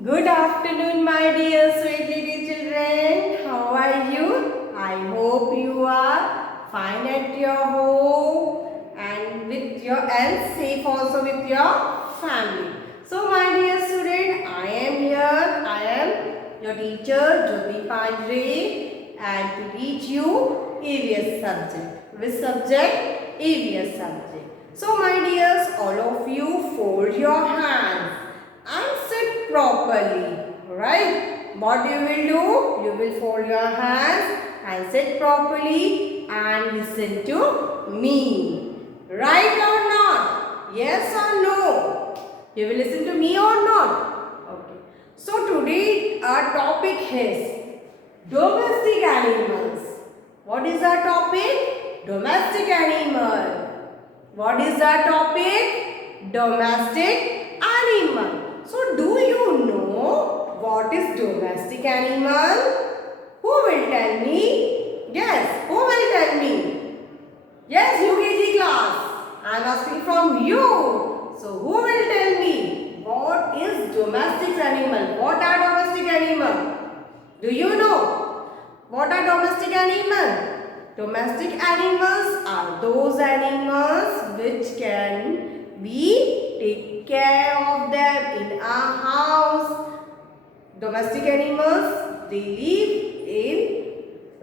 Good afternoon, my dear sweet little children. How are you? I hope you are fine at your home and safe also with your family. So, my dear student, I am here. I am your teacher, Jyoti Pandre, and to teach you EVS subject. Which subject? EVS subject. So, my dears, all of you fold your hands and sit properly. Alright. What you will do? You will fold your hands and sit properly and listen to me. Right or not? Yes or no? You will listen to me or not? Okay. So today our topic is domestic animals. What is our topic? Domestic animal. What is our topic? Domestic animal. So, do you know what is domestic animal? Who will tell me? Yes, who will tell me? Yes, UKG class. I am asking from you. So, who will tell me what is domestic animal? What are domestic animal? Do you know? What are domestic animal? Domestic animals are those animals which can be take care of them in our house. Domestic animals, they live in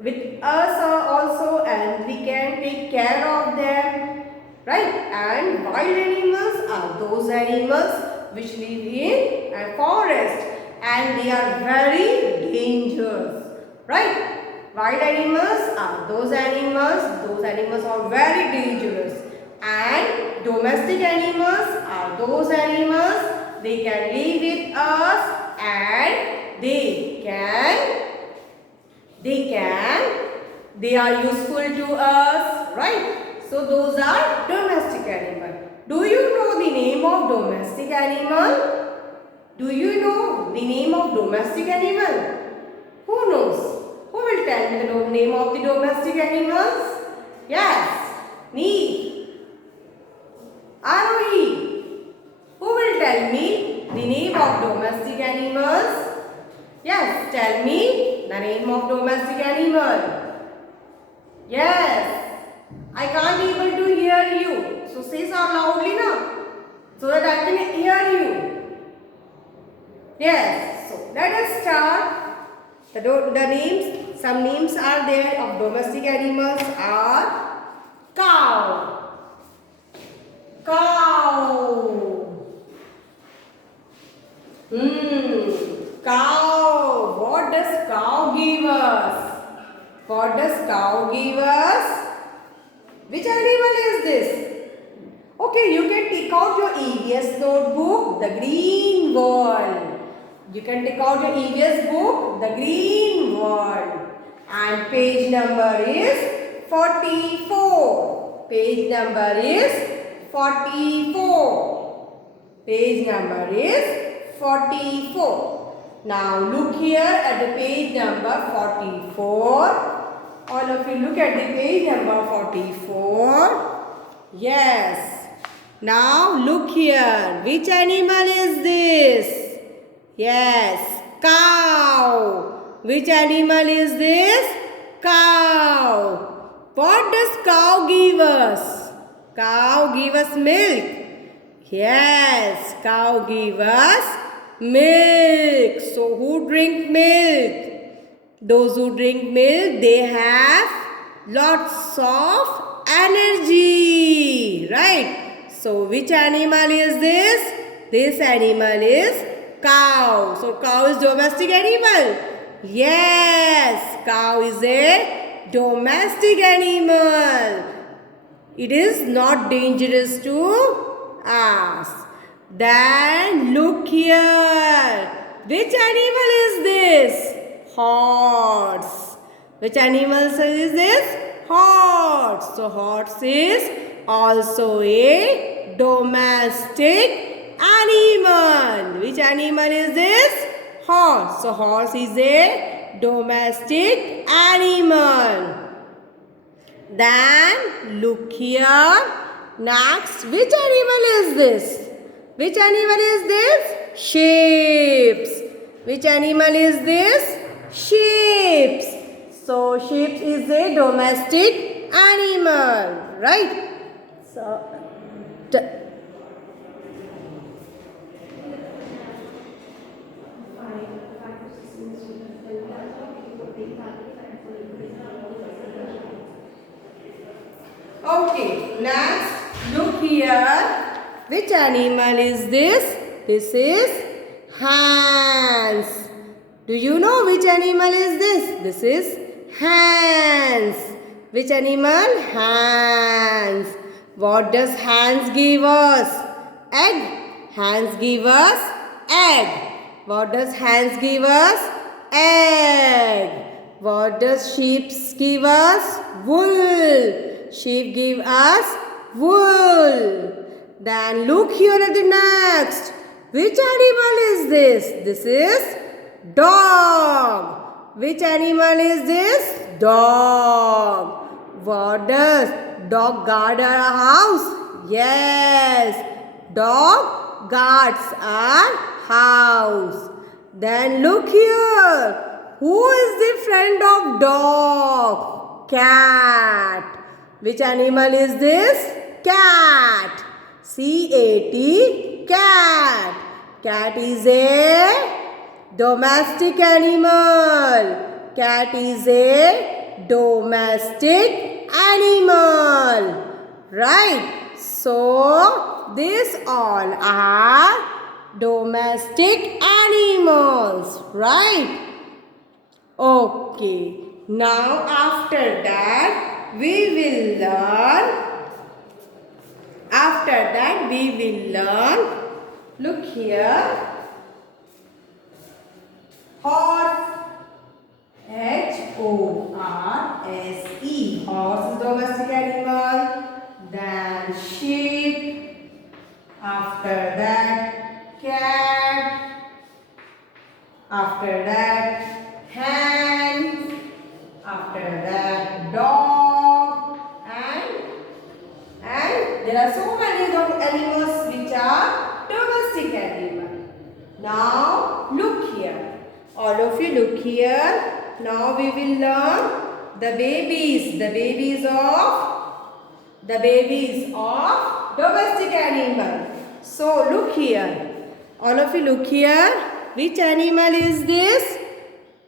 with us also and we can take care of them, right? And wild animals are those animals which live in a forest and they are very dangerous, right? Wild animals are those animals are very dangerous. And domestic animals are those animals, they can live with us and they are useful to us, right? So those are domestic animals. Do you know the name of domestic animal? Do you know the name of domestic animal? Who knows? Who will tell me the name of the domestic animals? Yes, me. Arohi, who will tell me the name of domestic animals? Yes, tell me the name of domestic animal. Yes, I can't able to hear you. So say so loudly now, so that I can hear you. Yes, so let us start. The names, some names are there of domestic animals are cow. Cow. What does cow give us? What does cow give us? Which animal is this? Okay, you can take out your EVS notebook, the green one. You can take out your EVS book, the green one. And page number is 44. Page number is 44. Page number is 44. Now look here at the page number 44. All of you look at the page number 44. Yes. Now look here. Which animal is this? Yes. Cow. Which animal is this? Cow. What does cow give us? Cow give us milk. Yes, cow give us milk. So who drink milk? Those who drink milk, they have lots of energy, right? So which animal is this? This animal is cow. So cow is domestic animal. Yes, cow is a domestic animal. It is not dangerous to us. Then look here. Which animal is this? Horse. Which animal is this? Horse. So horse is also a domestic animal. Which animal is this? Horse. So horse is a domestic animal. Then look here. Next, which animal is this? Which animal is this? Sheep. Which animal is this? Sheep. So sheep is a domestic animal, right? So okay, next look here. Which animal is this? This is hands. Do you know which animal is this? This is hands. Which animal? Hands. What does hands give us? Egg. Hands give us egg. What does hands give us? Egg. What does sheep give us? Wool. Sheep give us wool. Then look here at the next. Which animal is this? This is dog. Which animal is this? Dog. What does dog guard our house? Yes. Dog guards our house. Then look here. Who is the friend of dog? Cat. Which animal is this? Cat. C-A-T, cat. Cat is a domestic animal. Cat is a domestic animal. Right? So, these all are domestic animals. Right? Okay. Now, after that, we will learn. Look here, horse, H-O-R-S-E, horse is domestic animal, then sheep, after that cat, after that hen, after that dog, and there are so many animals which are domestic animals. Now look here. All of you look here. Now we will learn the babies. The babies of domestic animal. So look here. All of you look here. Which animal is this?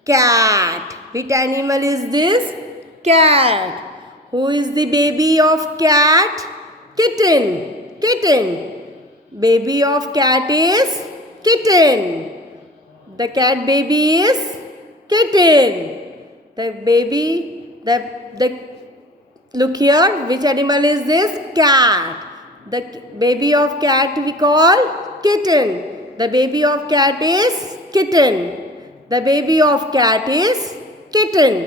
Cat. Which animal is this? Cat. Who is the baby of cat? Kitten. Kitten. Baby of cat is kitten. The cat baby is kitten. Look here. Which animal is this? Cat. The baby of cat we call kitten. The baby of cat is kitten. The baby of cat is kitten.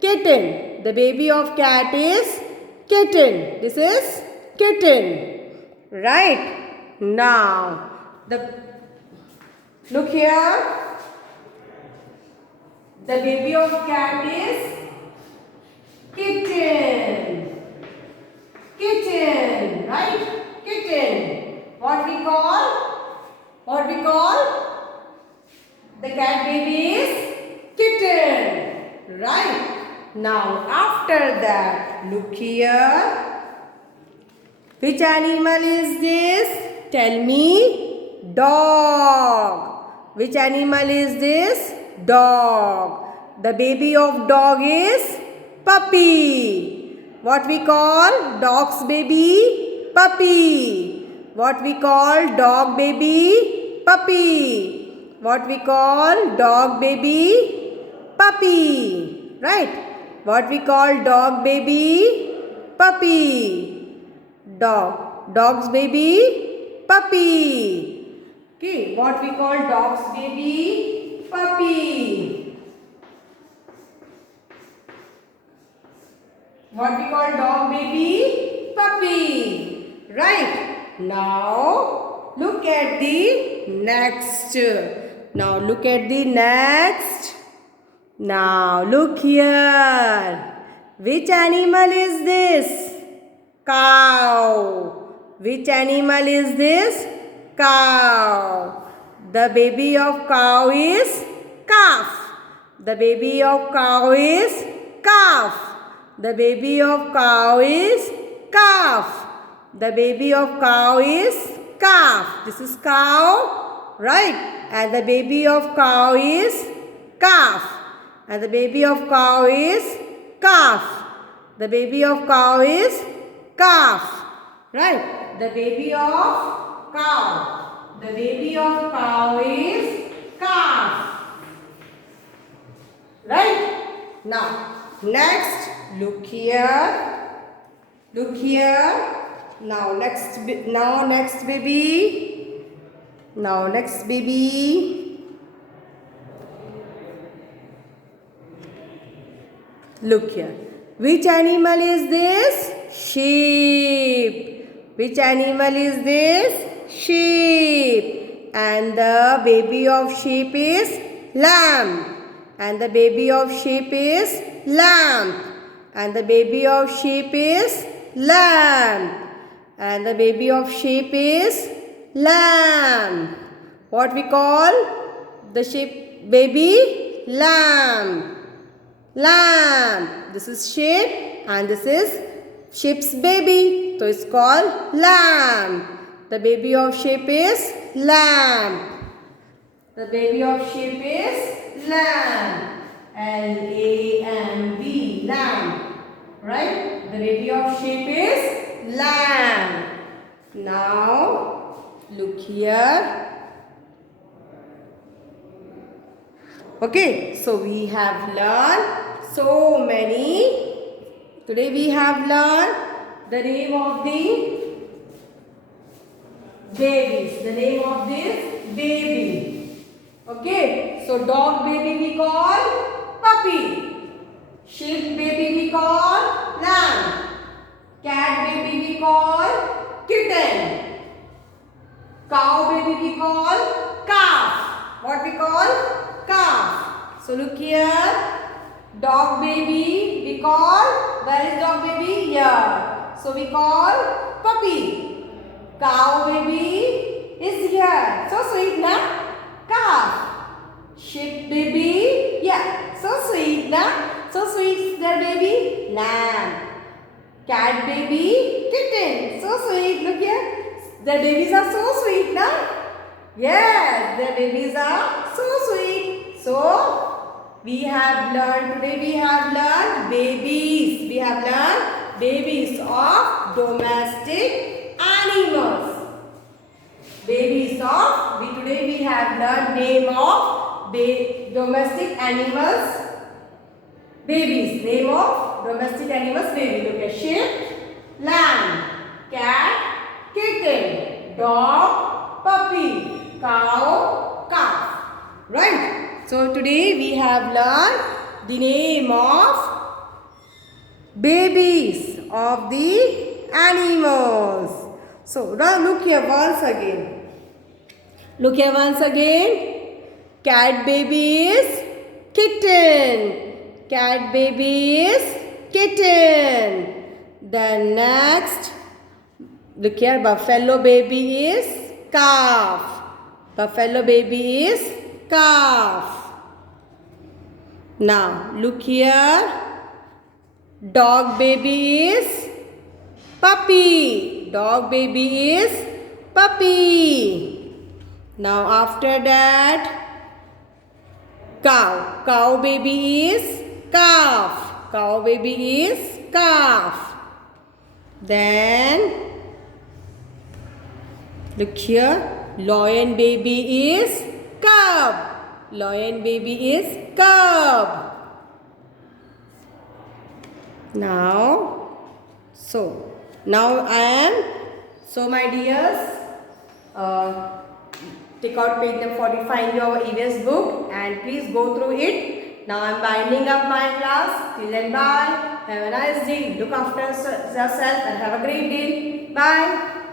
Kitten. The baby of cat is kitten. This is kitten. Right? Now, look here. The baby of cat is kitten. Kitten. Right? Kitten. What we call? The cat baby is kitten. Right? Now, after that, look here. Which animal is this? Tell me. Dog. Which animal is this? Dog. The baby of dog is puppy. What we call dog's baby? Puppy. What we call dog baby? Puppy. What we call dog baby? Puppy. Right? What we call dog baby? Puppy. Dog's baby? Puppy. Okay. What we call dog's baby? Puppy. What we call dog baby? Puppy. Right. Now, look at the next. Now, look at the next. Now, look here. Which animal is this? Cow. Which animal is this? Cow. The baby of cow is calf. The baby of cow is calf. The baby of cow is calf. The baby of cow is calf. This is cow, right? And the baby of cow is calf. And the baby of cow is calf. The baby of cow is calf, right? The baby of cow. The baby of cow is calf, right? Now, next, look here. Look here. Now next baby. Now next baby. Look here. Which animal is this? Sheep. Which animal is this? Sheep. And the baby of sheep is lamb. And the baby of sheep is lamb. And the baby of sheep is lamb. And the baby of sheep is lamb. What we call the sheep baby? Lamb. Lamb. This is sheep and this is sheep's baby. So it's called lamb. The baby of sheep is lamb. The baby of sheep is lamb. L-A-M-B. Lamb. Right? The baby of sheep is lamb. Now look here. Okay, so we have learned so many. Today we have learned the name of the babies. The name of this baby. Okay, so dog baby we call puppy. Sheep baby we call lamb. Cat baby we call kitten. Cow baby we call calf. What we call? Calf. So look here. Dog baby we call, where is dog baby? Here. So we call puppy. Cow baby is here. So sweet na? Calf. Sheep baby, yeah. So sweet na? So sweet their baby? Lamb. Cat baby, kitten. So sweet. Look here. Their babies are so sweet, na? Yes, their babies are so sweet. So, we have learned, today we have learned babies. We have learned babies of domestic animals. Babies of, today we have learned name of domestic animals. Babies, name of domestic animals baby. Look at sheep, lamb, cat, kitten, dog, puppy, cow, calf. Right? So today we have learned the name of babies of the animals. So now look here once again. Look here once again. Cat baby is kitten. Cat baby is kitten. Then next, look here, buffalo baby is calf. Buffalo baby is calf. Now look here, dog baby is puppy. Dog baby is puppy. Now after that, cow. Cow baby is calf. Cow baby is calf. Then look here, lion baby is cub. Lion baby is cub. Now my dears, take out page number 45 in your EVS book and please go through it. Now I am winding up my class. Till then, bye. Have a nice day. Look after yourself and have a great day. Bye.